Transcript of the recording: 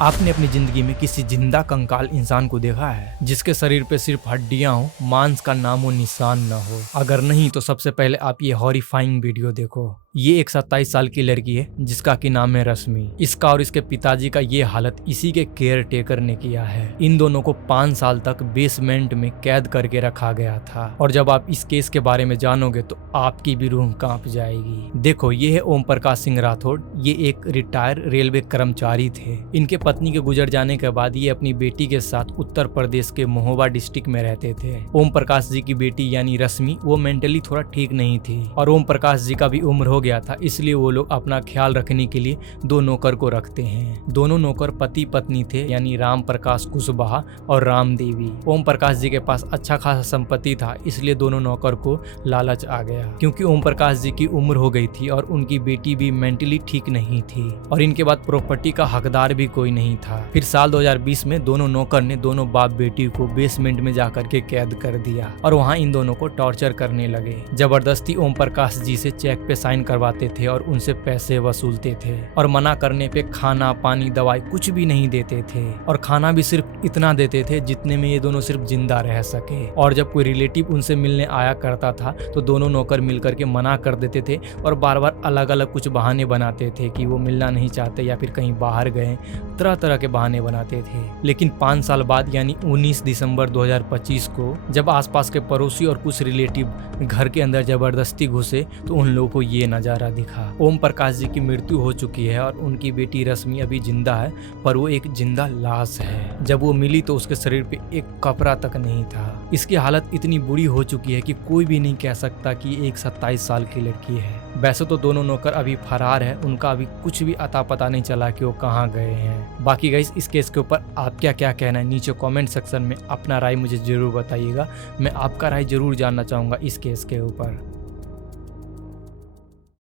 आपने अपनी जिंदगी में किसी जिंदा कंकाल इंसान को देखा है जिसके शरीर पे सिर्फ हड्डियां हो, मांस का नामो निशान न हो? अगर नहीं तो सबसे पहले आप ये हॉरिफाइंग वीडियो देखो। ये एक 27 साल की लड़की है जिसका की नाम है रश्मि। इसका और इसके पिताजी का ये हालत इसी के केयर टेकर ने किया है। इन दोनों को 5 साल तक बेसमेंट में कैद करके रखा गया था और जब आप इस केस के बारे में जानोगे तो आपकी भी रूह कांप जाएगी। देखो, ये है ओम प्रकाश सिंह राठौड़। ये एक रिटायर रेलवे कर्मचारी थे। इनके पत्नी के गुजर जाने के बाद ये अपनी बेटी के साथ उत्तर प्रदेश के महोबा डिस्ट्रिक्ट में रहते थे। ओम प्रकाश जी की बेटी यानी रश्मि वो मेंटली थोड़ा ठीक नहीं थी और ओम प्रकाश जी का भी उम्र हो गया था, इसलिए वो लोग अपना ख्याल रखने के लिए 2 नौकर को रखते हैं। दोनों नौकर पति पत्नी थे, यानी राम प्रकाश कुशवाहा और राम देवी। ओम प्रकाश जी के पास अच्छा खासा संपत्ति था, इसलिए दोनों नौकर को लालच आ गया क्योंकि ओम प्रकाश जी की उम्र हो गई थी और उनकी बेटी भी मेंटली ठीक नहीं थी और इनके बाद प्रॉपर्टी का हकदार भी कोई नहीं था। फिर साल 2020 में दोनों नौकर ने दोनों बाप बेटी को बेसमेंट में जाकर के कैद कर दिया और वहाँ इन दोनों को टॉर्चर करने लगे। जबरदस्ती ओम प्रकाश जी से चेक पे साइन करवाते थे और उनसे पैसे वसूलते थे और मना करने पे खाना पानी दवाई कुछ भी नहीं देते थे और खाना भी सिर्फ इतना देते थे जितने में ये दोनों सिर्फ जिंदा रह सके। और जब कोई रिलेटिव उनसे मिलने आया करता था तो दोनों नौकर मिलकर के मना कर देते थे और बार बार अलग अलग कुछ बहाने बनाते थे कि वो मिलना नहीं चाहते या फिर कहीं बाहर गए। तरह तरह के बहाने बनाते थे। लेकिन 5 साल बाद यानी 19 दिसंबर 2025 को जब आसपास के पड़ोसी और कुछ रिलेटिव घर के अंदर जबरदस्ती घुसे तो उन लोगों को ये नजारा दिखा। ओम प्रकाश जी की मृत्यु हो चुकी है और उनकी बेटी रश्मि अभी जिंदा है, पर वो एक जिंदा लाश है। जब वो मिली तो उसके शरीर पे एक कपड़ा तक नहीं था। इसकी हालत इतनी बुरी हो चुकी है कि कोई भी नहीं कह सकता कि एक 27 साल की लड़की है। वैसे तो दोनों नौकर अभी फरार है, उनका अभी कुछ भी अता पता नहीं चला कि वो कहाँ गए हैं। बाकी गाइस, इस केस के ऊपर आप क्या कहना है नीचे कमेंट सेक्शन में अपना राय मुझे जरूर बताइएगा। मैं आपका राय जरूर जानना चाहूँगा इस केस के ऊपर।